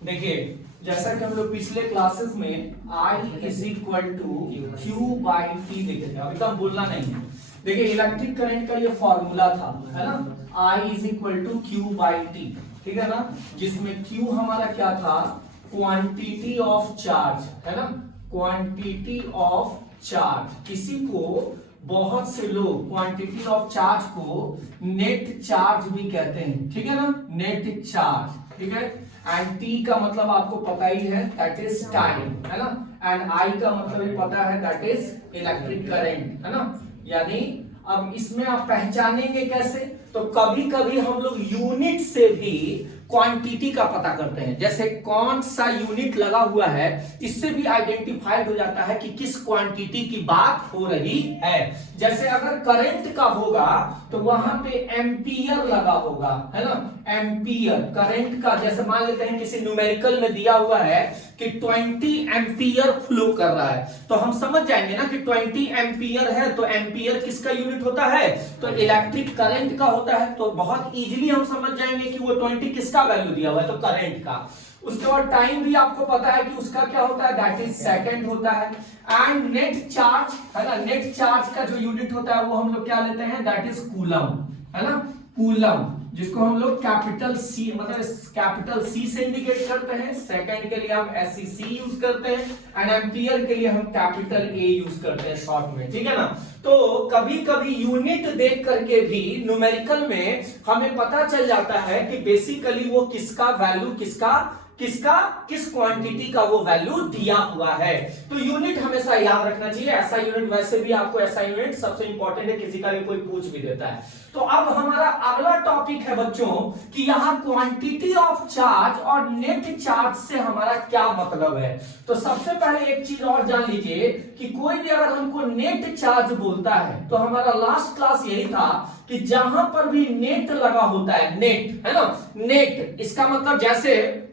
देखिए जैसा कि हम लोग पिछले क्लासेस में I is equal to Q by T देखे थे, अभी तो हम बोलना नहीं है। देखिए इलेक्ट्रिक करंट का ये फॉर्मूला था, है ना, I is equal to Q by T, ठीक है ना, जिसमें Q हमारा क्या था, क्वांटिटी ऑफ चार्ज, है ना, क्वांटिटी ऑफ चार्ज। किसी को, बहुत से लोग क्वांटिटी ऑफ चार्ज को नेट चार्ज भी कहते हैं, ठीक है ना, नेट चार्ज, ठीक है। एंड टी का मतलब आपको पता ही है, दैट इज टाइम, है ना, एंड आई का मतलब भी पता है, दैट इज इलेक्ट्रिक करंट, है ना। यानी अब इसमें आप पहचानेंगे कैसे, तो कभी कभी हम लोग यूनिट से भी क्वांटिटी का पता करते हैं, जैसे कौन सा यूनिट लगा हुआ है, इससे भी आइडेंटिफाइड हो जाता है कि किस क्वांटिटी की बात हो रही है। जैसे अगर करंट का होगा तो वहां पे एम्पियर लगा होगा, है ना, एम्पियर करंट का। जैसे मान लेते हैं किसी न्यूमेरिकल में दिया हुआ है कि 20 एम्पियर फ्लो कर रहा है, तो हम समझ जाएंगे ना कि 20 एम्पियर है, तो एम्पियर किसका यूनिट होता है, तो इलेक्ट्रिक करंट का होता है। तो बहुत इजीली हम समझ जाएंगे कि वो 20 किसका वैल्यू दिया हुआ है, तो करंट का। उसके बाद टाइम भी आपको पता है कि उसका क्या होता है, दैट इज सेकंड होता है। एंड नेट चार्ज, है ना, नेट चार्ज का जो यूनिट होता है वो हम लोग क्या लेते हैं, दैट इज कूलम, है ना, कूलम, जिसको हम लोग कैपिटल सी, मतलब कैपिटल सी से इंडिकेट करते हैं। सेकंड के लिए हम SEC यूज करते हैं, एंड एम्पियर के लिए हम कैपिटल A यूज करते हैं शॉर्ट में, ठीक है ना। तो कभी कभी यूनिट देख करके भी न्यूमेरिकल में हमें पता चल जाता है कि बेसिकली वो किसका वैल्यू, किस क्वांटिटी का वो वैल्यू दिया हुआ है। तो यूनिट हमेशा याद रखना चाहिए। ऐसा यूनिट, वैसे भी आपको ऐसा यूनिट सबसे इंपॉर्टेंट है, किसी का भी कोई पूछ भी देता है। तो अब हमारा अगला टॉपिक है बच्चों कि यहां क्वांटिटी ऑफ चार्ज और नेट चार्ज से हमारा क्या मतलब है। तो सबसे पहले एक चीज और जान लीजिए कि कोई भी अगर हमको नेट चार्ज बोलता है, तो हमारा लास्ट क्लास यही था कि जहां पर भी नेट लगा होता है, नेट, है ना, नेट, इसका मतलब जैसे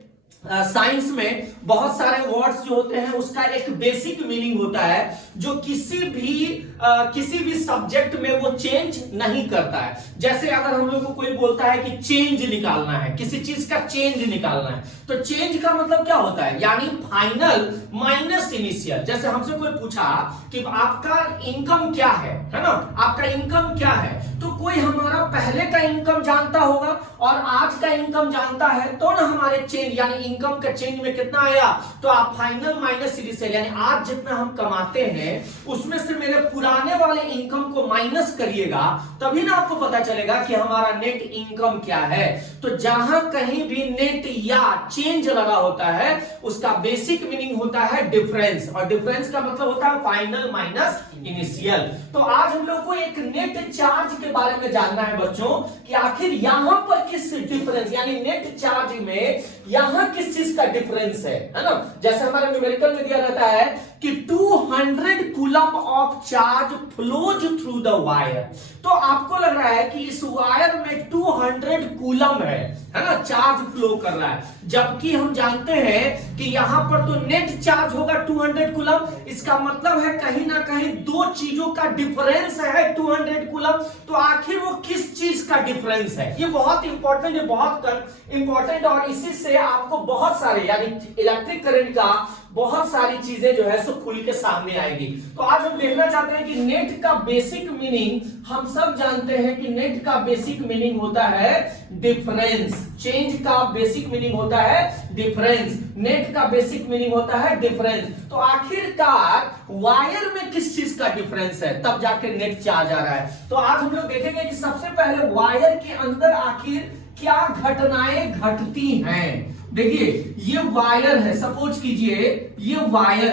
साइंस में बहुत सारे वर्ड्स जो होते हैं उसका एक बेसिक मीनिंग होता है जो किसी भी सब्जेक्ट में वो चेंज नहीं करता है। जैसे अगर हम लोग को कोई बोलता है कि चेंज निकालना है, किसी चीज का चेंज निकालना है, तो चेंज का मतलब क्या होता है, यानी फाइनल माइनस इनिशियल। जैसे हमसे कोई पूछा कि आपका इनकम क्या है ना, आपका इनकम क्या है, तो कोई हमारा पहले का इनकम जानता होगा और आज का इनकम जानता है, तो ना हमारे चेंज, यानी इनकम का चेंज में कितना आया, तो आप फाइनल माइनस इनिशियल, यानी आज जितना हम कमाते हैं उसमें से मेरे पुराने वाले इनकम को माइनस करिएगा, तभी ना आपको पता चलेगा कि हमारा नेट इनकम क्या है। तो जहां कहीं भी नेट या चेंज लगा होता है उसका बेसिक मीनिंग होता है डिफरेंस, और डिफरेंस का मतलब होता है फाइनल माइनस इनिशियल। तो आज हम लोग को एक नेट चार्ज के बारे में जानना है बच्चों कि आखिर यहां पर किस डिफरेंस, यानी नेट चार्ज में यहां किस चीज का डिफरेंस है ना। जैसे हमारे न्यूमेरिकल में दिया रहता है कि 200 coulomb of charge flows through the wire, तो आपको लग रहा है कि इस वायर में 200 कूलम है ना, चार्ज फ्लो कर रहा है, जबकि हम जानते हैं कि यहां पर तो नेट चार्ज होगा 200 कूलम। इसका मतलब है कहीं ना कहीं दो चीजों का डिफरेंस है 200 कूलम। तो आखिर वो किस चीज का डिफरेंस है, ये बहुत इंपॉर्टेंट है, बहुत इंपॉर्टेंट, और इसी से आपको बहुत सारे, यानी इलेक्ट्रिक करंट का बहुत सारी चीजें जो है सो खुल के सामने आएगी। तो आज हम देखना चाहते हैं कि नेट का बेसिक मीनिंग, हम सब जानते हैं कि नेट का बेसिक मीनिंग होता है डिफरेंस, चेंज का बेसिक मीनिंग होता है डिफरेंस, नेट का बेसिक मीनिंग होता है डिफरेंस। तो आखिरकार वायर में किस चीज का डिफरेंस है, तब जाके नेट चार्ज आ रहा है। तो आज हम लोग देखेंगे कि सबसे पहले वायर के अंदर आखिर क्या घटनाएं घटती हैं। देखिए ये वायर है, सपोज कीजिए ये वायर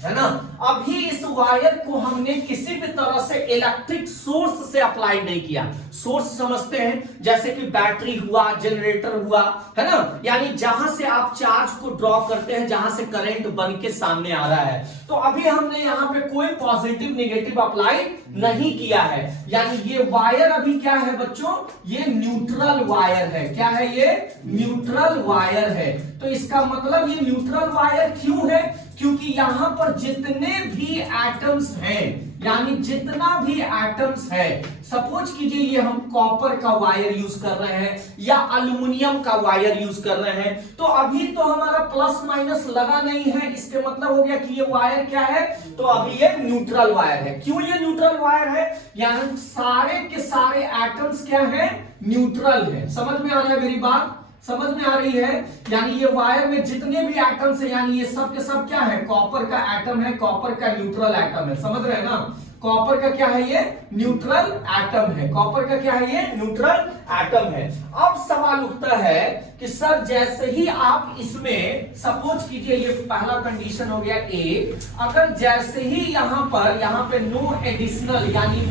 है ना। अभी इस वायर को हमने किसी भी तरह से इलेक्ट्रिक सोर्स से अप्लाई नहीं किया। सोर्स समझते हैं, जैसे कि बैटरी हुआ, जनरेटर हुआ, है ना, यानी जहां से आप चार्ज को ड्रॉ करते हैं, जहां से करंट बन के सामने आ रहा है। तो अभी हमने यहां पे कोई पॉजिटिव नेगेटिव अप्लाई नहीं किया है, यानी ये वायर अभी क्या है बच्चों, ये न्यूट्रल वायर है। क्या है ये, न्यूट्रल वायर है। तो इसका मतलब ये न्यूट्रल वायर क्यों है, क्योंकि यहां पर जितने भी एटम्स हैं, यानी जितना भी एटम्स है, सपोज कीजिए ये हम कॉपर का वायर यूज कर रहे हैं या अल्युमिनियम का वायर यूज कर रहे हैं, तो अभी तो हमारा प्लस माइनस लगा नहीं है, इसके मतलब हो गया कि ये वायर क्या है, तो अभी ये न्यूट्रल वायर है। क्यों ये न्यूट्रल वायर है, यानी सारे के सारे एटम्स क्या है, न्यूट्रल है। समझ में आ रहा है मेरी बात, समझ में आ रही है, यानी ये वायर में जितने भी एटम्स है, यानी ये सब के सब क्या है, कॉपर का एटम है, कॉपर का न्यूट्रल एटम है। समझ रहे हैं ना, कॉपर का क्या है, ये न्यूट्रल एटम है, कॉपर का क्या है, ये न्यूट्रल एटम है। अब सवाल उठता है कि सर जैसे ही आप इसमें सपोज कीजिए ये पहला कंडीशन हो गया ए, अगर जैसे ही यहां पे नो एडिशनल यानी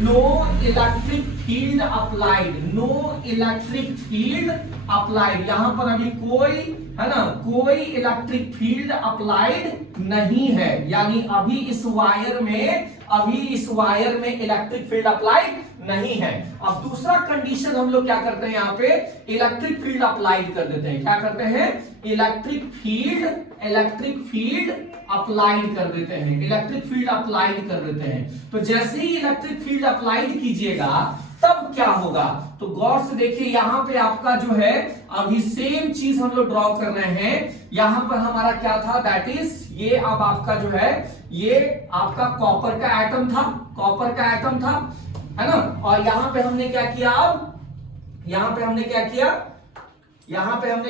no electric field applied, no electric field applied, यहां पर अभी कोई है ना, कोई इलेक्ट्रिक फील्ड अप्लाइड नहीं है, यानी अभी इस वायर में इलेक्ट्रिक फील्ड अप्लाइड नहीं है। अब दूसरा कंडीशन हम लोग क्या करते हैं, यहाँ पे इलेक्ट्रिक फील्ड अप्लाइड कर देते हैं। क्या करते हैं, इलेक्ट्रिक फील्ड अप्लाइड कर देते हैं, इलेक्ट्रिक फील्ड अप्लाइड कर देते हैं। तो जैसे ही इलेक्ट्रिक फील्ड अप्लाइड कीजिएगा तब क्या होगा, तो गौर से देखिए यहां पे आपका जो है अभी सेम चीज हम लोग ड्रॉ कर रहे हैं। यहां पर हमारा क्या था, दैट इज ये अब आपका जो है ये आपका कॉपर का एटम था, है ना। और यहां पे हमने क्या किया, अब यहां पे हमने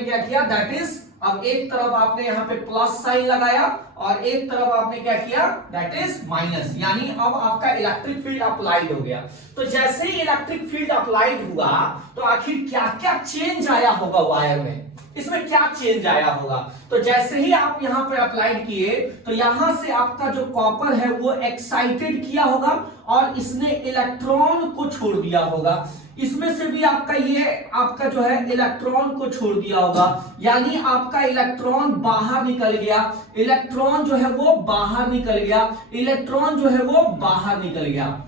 क्या किया दैट इज अब एक तरफ आपने यहां पे प्लस साइन लगाया और एक तरफ आपने क्या किया, दैट इज माइनस, यानी अब आपका इलेक्ट्रिक फील्ड अप्लाइड हो गया। तो जैसे ही इलेक्ट्रिक फील्ड अप्लाइड हुआ तो आखिर क्या क्या चेंज आया होगा वायर में, इसमें क्या चेंज आया होगा, तो जैसे ही आप यहां पर अप्लाई किए तो यहां से आपका जो कॉपर है वो एक्साइटेड किया होगा और इसने इलेक्ट्रॉन को छोड़ दिया होगा, इसमें से भी आपका जो है इलेक्ट्रॉन को छोड़ दिया होगा, यानी आपका इलेक्ट्रॉन बाहर निकल गया,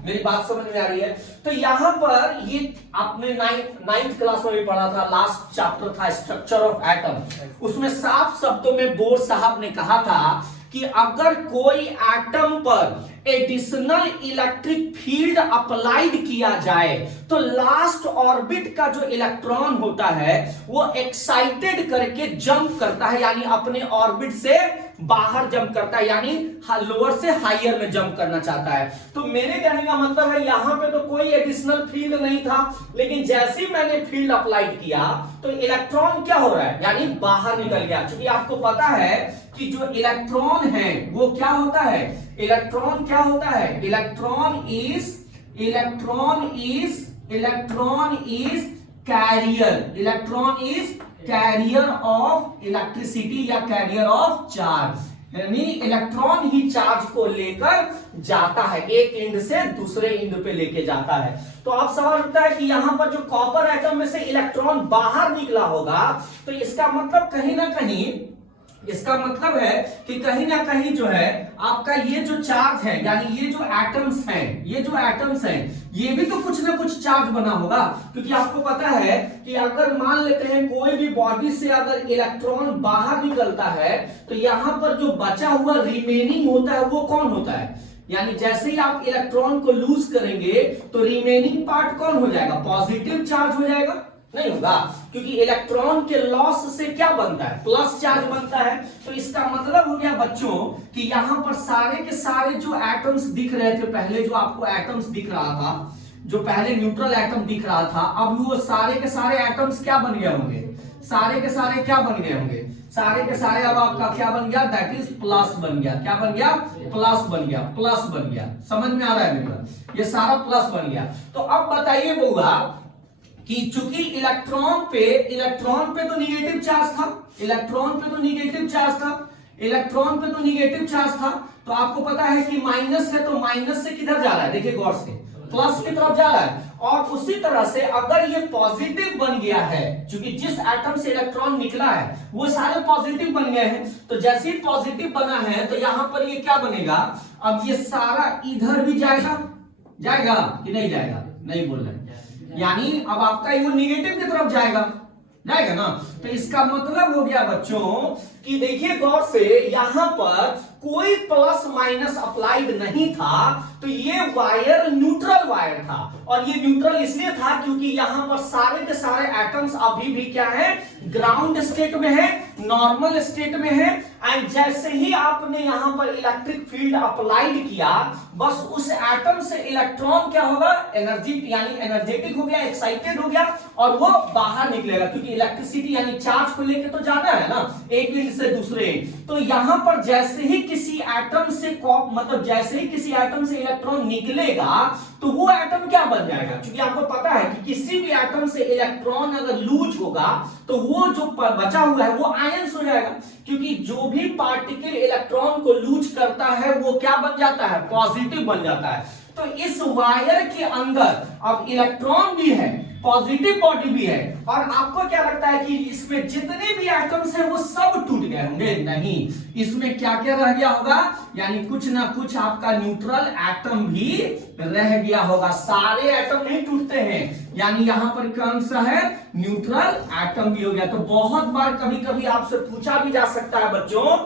मेरी बात समझ में आ रही है। तो यहां पर ये आपने नाइन्थ क्लास में भी पढ़ा था, लास्ट चैप्टर था स्ट्रक्चर ऑफ एटम, उसमें साफ शब्दों में बोर साहब ने कहा था कि अगर कोई एटम पर एडिशनल इलेक्ट्रिक फील्ड अप्लाइड किया जाए तो लास्ट ऑर्बिट का जो इलेक्ट्रॉन होता है वो एक्साइटेड करके जंप करता है, यानी अपने ऑर्बिट से बाहर जंप करता है, यानी लोअर से हायर में जंप करना चाहता है। तो मेरे कहने का मतलब है यहां पे तो कोई एडिशनल फील्ड नहीं था, लेकिन जैसे ही मैंने फील्ड अप्लाइड किया तो इलेक्ट्रॉन क्या हो रहा है, यानी बाहर निकल गया। क्योंकि आपको पता है कि जो इलेक्ट्रॉन है वो क्या होता है, इलेक्ट्रॉन कैरियर ऑफ इलेक्ट्रिसिटी या कैरियर ऑफ चार्ज, यानी इलेक्ट्रॉन ही चार्ज को लेकर जाता है, एक एंड से दूसरे एंड पे लेके जाता है। तो अब सवाल उठता है कि यहां पर जो कॉपर एटम में से इलेक्ट्रॉन बाहर निकला होगा तो इसका मतलब कहीं ना कहीं जो है आपका ये जो चार्ज है, यानी ये जो एटम्स हैं ये भी तो कुछ ना कुछ चार्ज बना होगा। क्योंकि आपको पता है कि अगर मान लेते हैं कोई भी बॉडी से अगर इलेक्ट्रॉन बाहर निकलता है तो यहां पर जो बचा हुआ रिमेनिंग होता है वो कौन होता है, यानी जैसे ही आप इलेक्ट्रॉन को लूज करेंगे तो रिमेनिंग पार्ट कौन हो जाएगा, पॉजिटिव चार्ज हो जाएगा, नहीं होगा, क्योंकि इलेक्ट्रॉन के लॉस से क्या बनता है, प्लस चार्ज बनता है। तो इसका मतलब हो गया बच्चों कि यहां पर सारे के सारे जो एटम्स दिख रहे थे, पहले जो आपको एटम्स दिख रहा था, जो पहले न्यूट्रल एटम दिख रहा था, अब वो सारे के सारे एटम्स क्या बन गए होंगे, सारे के सारे अब आपका क्या बन गया, दैट इज प्लस बन गया। क्या बन गया, प्लस बन गया। समझ में आ रहा है मेरा, ये सारा प्लस बन गया। तो अब बताइए बउआ कि चूंकि इलेक्ट्रॉन पे तो निगेटिव चार्ज था, तो आपको पता है कि माइनस है तो माइनस से किधर जा रहा है, देखिए गौर से, प्लस की तरफ जा रहा है। और उसी तरह से अगर ये पॉजिटिव बन गया है, क्योंकि जिस एटम से इलेक्ट्रॉन निकला है वो सारे पॉजिटिव बन गए हैं, तो जैसे ही पॉजिटिव बना है तो यहां पर ये क्या बनेगा, अब ये सारा इधर भी जाएगा कि नहीं जाएगा, नहीं बोल रहे, यानी अब आपका वो निगेटिव की तरफ जाएगा ना। तो इसका मतलब हो गया बच्चों कि देखिए गौर से यहां पर कोई प्लस माइनस अप्लाइड नहीं था, तो ये वायर न्यूट्रल वायर था। और ये न्यूट्रल इसलिए था क्योंकि यहां पर सारे के सारे एटम्स अभी भी क्या है, ग्राउंड स्टेट में है, नॉर्मल स्टेट में है। एंड जैसे ही आपने यहां पर इलेक्ट्रिक फील्ड अप्लाइड किया, बस उस एटम से इलेक्ट्रॉन क्या होगा, एनर्जी यानी एनर्जेटिक हो गया, एक्साइटेड हो गया, और वो बाहर निकलेगा, क्योंकि इलेक्ट्रिसिटी यानी चार्ज को लेके तो जाना है ना एक एंड से दूसरे एंड। तो यहां पर जैसे ही किसी एटम से मतलब जैसे ही किसी एटम से इलेक्ट्रॉन निकलेगा, तो वो एटम क्या बन जाएगा, क्योंकि आपको पता है कि किसी भी एटम से इलेक्ट्रॉन अगर लूज होगा तो वो जो बचा हुआ है वो आयंस हो जाएगा, क्योंकि जो भी पार्टिकल इलेक्ट्रॉन को लूज करता है वो क्या बन जाता है, पॉजिटिव बन जाता है। तो इस वायर के अंदर अब इलेक्ट्रॉन भी है, पॉजिटिव बॉडी भी है, और आपको क्या लगता है कि इसमें जितने भी एटम्स हैं वो सब टूट गए होंगे? नहीं, इसमें क्या क्या रह गया होगा, यानी कुछ ना कुछ आपका न्यूट्रल एटम भी रह गया होगा। सारे एटम नहीं टूटते हैं, यानी यहां पर कौन सा है, न्यूट्रल एटम भी हो गया। तो बहुत बार कभी कभी आपसे पूछा भी जा सकता है बच्चों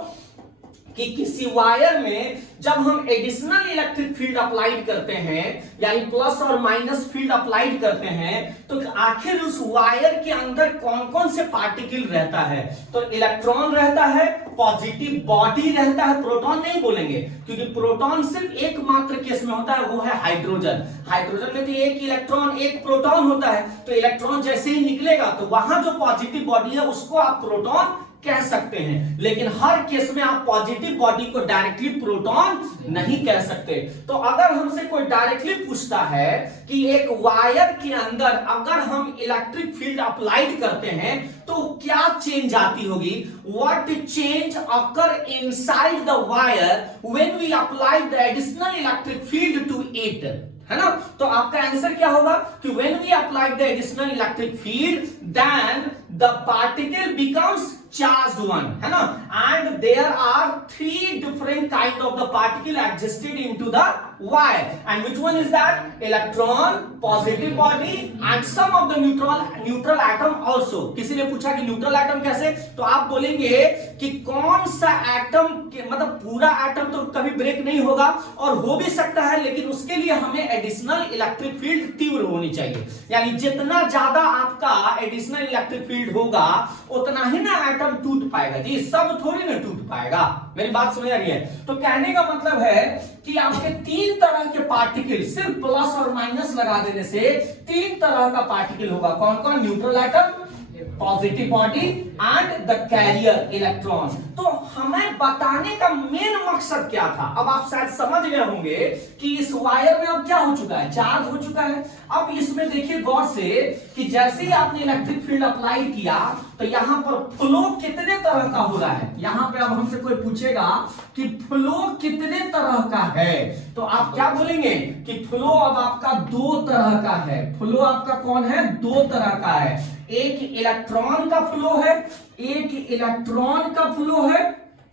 कि किसी वायर में जब हम एडिशनल इलेक्ट्रिक फील्ड अप्लाइड करते हैं, यानी प्लस और माइनस फील्ड अप्लाइड करते हैं, तो आखिर उस वायर के अंदर कौन कौन से पार्टिकल रहता है? तो इलेक्ट्रॉन रहता है, पॉजिटिव बॉडी रहता है, प्रोटॉन नहीं बोलेंगे क्योंकि प्रोटॉन सिर्फ एकमात्र केस में होता है, वो है हाइड्रोजन। हाइड्रोजन में तो एक इलेक्ट्रॉन एक प्रोटॉन होता है, तो इलेक्ट्रॉन जैसे ही निकलेगा तो वहां जो पॉजिटिव बॉडी है उसको आप प्रोटॉन कह सकते हैं, लेकिन हर केस में आप पॉजिटिव बॉडी को डायरेक्टली प्रोटॉन नहीं कह सकते। तो अगर हमसे कोई डायरेक्टली पूछता है कि एक वायर के अंदर अगर हम इलेक्ट्रिक फील्ड अप्लाइड करते हैं तो क्या चेंज आती होगी, what change occur inside the wire when we apply the additional electric field to it, है ना? तो आपका आंसर क्या होगा कि when we apply the additional electric field then the particle becomes charged one, है ना? And there are three different kind of the particle existed into the wire, and which one is that? Electron, positive body, and some of the neutral atom also. किसी ने पूछा कि neutral atom कैसे, तो आप बोलेंगे कि कौन सा एटम मतलब पूरा एटम तो कभी ब्रेक नहीं होगा, और हो भी सकता है, लेकिन उसके लिए हमें एडिशनल इलेक्ट्रिक फील्ड तीव्र होनी चाहिए, यानी जितना ज्यादा आपका एडिशनल इलेक्ट्रिक फील्ड होगा उतना ही ना एटम टूट पाएगा जी, सब थोड़ी ना टूट पाएगा। मेरी बात समझ आ रही है? तो कहने का मतलब है कि आपके तीन तरह के पार्टिकल, सिर्फ प्लस और माइनस लगा देने से तीन तरह का पार्टिकल होगा। कौन कौन? Neutral atom, positive body and the carrier electron. तो हमें बताने का मेन मकसद क्या था, अब आप शायद समझ गए होंगे कि इस वायर में अब क्या हो चुका है, चार्ज हो चुका है। अब इसमें देखिए गौर से कि जैसे ही आपने इलेक्ट्रिक फील्ड अप्लाई किया तो यहां पर फ्लो कितने तरह का हो रहा है। यहां पे अब हमसे कोई पूछेगा कि फ्लो कितने तरह का है, तो आप क्या बोलेंगे कि फ्लो अब आपका दो तरह का है। फ्लो आपका कौन है? दो तरह का है। एक इलेक्ट्रॉन का फ्लो है, एक इलेक्ट्रॉन का फ्लो है,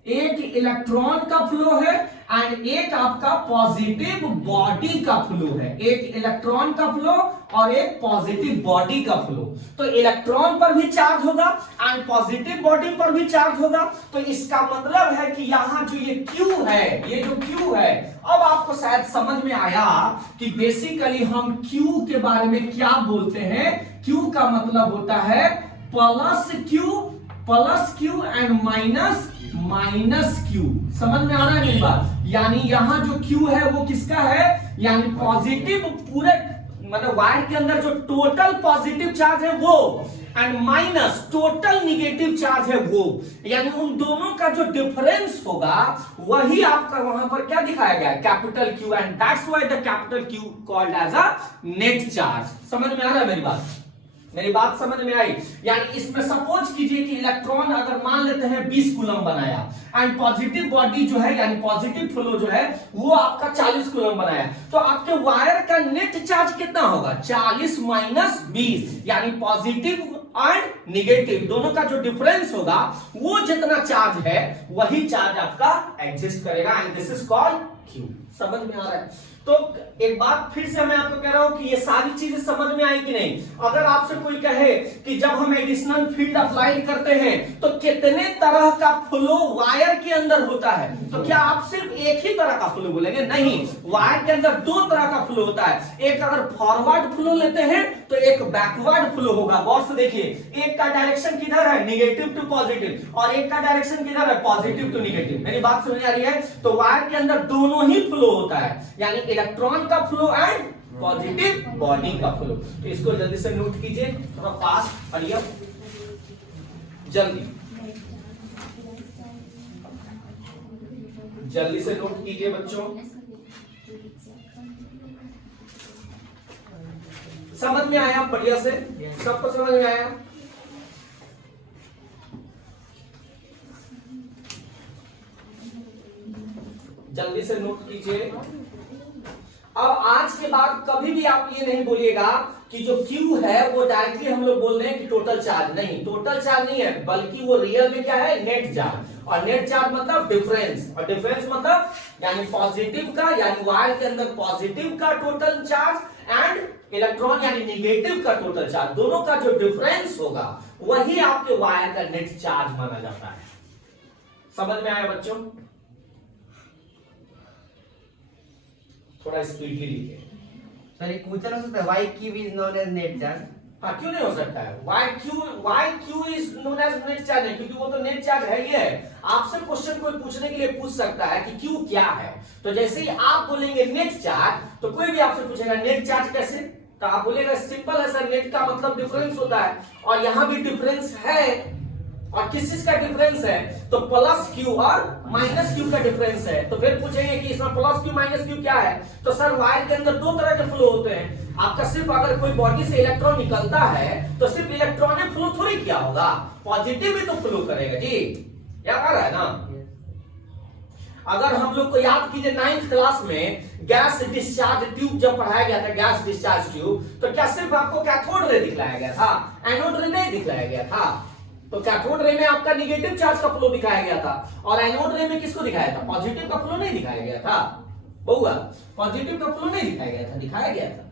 एक इलेक्ट्रॉन का फ्लो है, एंड एक आपका पॉजिटिव बॉडी का फ्लो है। एक इलेक्ट्रॉन का फ्लो और एक पॉजिटिव बॉडी का फ्लो। तो इलेक्ट्रॉन पर भी चार्ज होगा एंड पॉजिटिव बॉडी पर भी चार्ज होगा। तो इसका मतलब है कि यहां जो ये Q है, ये जो Q है, अब आपको शायद समझ में आया कि बेसिकली हम Q के बारे में क्या बोलते हैं। Q का मतलब होता है plus Q and minus Q। समझ में आ रहा है मेरी बात? यानी यहां जो Q है वो किसका है, यानी पॉजिटिव, पूरे मतलब वायर के अंदर जो टोटल पॉजिटिव चार्ज है वो, and minus total negative charge है वो, यानी उन दोनों का जो डिफरेंस होगा वही आपका वहां पर क्या दिखाया गया है, capital Q, and that's why the capital Q called as a net charge. समझ में आ रहा है मेरी बात? मेरी बात समझ में आई? यानी इसमें सपोज कीजिए कि इलेक्ट्रॉन अगर मान लेते हैं 20 कूलम बनाया, एंड पॉजिटिव बॉडी जो है यानी पॉजिटिव फ्लो जो है वो आपका 40 कूलम बनाया, तो आपके वायर का नेट चार्ज कितना होगा? 40 माइनस 20, यानी पॉजिटिव एंड निगेटिव दोनों का जो डिफरेंस होगा वो जितना चार्ज है वही चार्ज आपका एग्जिस्ट करेगा, and this is called Q। समझ में आ रहा है? तो एक बात फिर से मैं आपको कह रहा हूं कि ये सारी चीजें समझ में आई कि नहीं। अगर आपसे कोई कहे कि जब हम एडिशनल फील्ड अप्लाई करते हैं तो कितने तरह का फ्लो वायर के अंदर होता है, तो क्या आप सिर्फ एक ही तरह का फ्लो बोलेंगे? नहीं, वायर के अंदर दो तरह का फ्लो होता है। एक अगर फॉरवर्ड फ्लो लेते हैं तो एक बैकवर्ड फ्लो होगा। गौर से देखिए, एक का डायरेक्शन किधर है, निगेटिव टू पॉजिटिव, और एक का डायरेक्शन किधर है, पॉजिटिव टू निगेटिव। मेरी बात समझ आ रही है? तो वायर के अंदर दोनों ही फ्लो होता है, यानी इलेक्ट्रॉन का फ्लो एंड पॉजिटिव बॉडी का फ्लो। तो इसको जल्दी से नोट कीजिए, थोड़ा फास्ट पढ़िए जल्दी, जल्दी से नोट कीजिए बच्चों। समझ में आया? बढ़िया से सबको समझ में आया? जल्दी से नोट कीजिए। अब आज के बाद कभी भी आप ये नहीं बोलिएगा कि जो Q है वो डायरेक्टली हम लोग बोल रहे हैं कि टोटल चार्ज। नहीं, टोटल चार्ज नहीं है, बल्कि वो रियल में क्या है, नेट चार्ज। और नेट चार्ज मतलब डिफरेंस, और डिफरेंस मतलब यानी पॉजिटिव का, यानी वायर के अंदर पॉजिटिव का टोटल चार्ज एंड इलेक्ट्रॉन यानी निगेटिव का टोटल चार्ज, दोनों का जो डिफरेंस होगा वही आपके वायर का नेट चार्ज माना जाता है। समझ में आया बच्चों? थोड़ा स्पीडली लिखिए। सर एक क्वेश्चन हो सकता है, why Q is known as net charge? हाँ, क्यों नहीं हो सकता है? why q is known as net charge है, क्योंकि वो तो नेट चार्ज है ही है। आपसे क्वेश्चन कोई पूछने के लिए पूछ सकता है कि q क्या है, तो जैसे ही आप बोलेंगे नेट चार्ज, तो कोई भी आपसे पूछेगा नेट चार्ज कैसे, तो आप बोलेगा सिंपल है सर, नेट का मतलब डिफरेंस होता है, और यहां भी डिफरेंस है। और किस चीज का डिफरेंस है, तो प्लस क्यू और माइनस क्यू का डिफरेंस है। तो फिर पूछेंगे कि इसमें प्लस क्यू माइनस क्यू क्या है, तो सर वायर के अंदर दो तरह के फ्लो होते हैं। आपका सिर्फ अगर कोई बॉडी से इलेक्ट्रॉन निकलता है तो सिर्फ इलेक्ट्रॉन ने फ्लो थोड़ी किया होगा, पॉजिटिव भी तो फ्लो करेगा जी, याद आ रहा है ना? अगर हम लोग को याद कीजिए 9th क्लास में गैस डिस्चार्ज ट्यूब जब पढ़ाया गया था, गैस डिस्चार्ज ट्यूब, तो क्या सिर्फ आपको कैथोड रे दिखलाया गया था, एनोड रे नहीं दिखलाया गया था? तो कैथोड रे में आपका निगेटिव चार्ज का फ्लो दिखाया गया था, और एनोड रे में किसको दिखाया था, पॉजिटिव का फ्लो नहीं दिखाया गया था। बहुआ, पॉजिटिव का फ्लो नहीं दिखाया गया था, दिखाया गया था।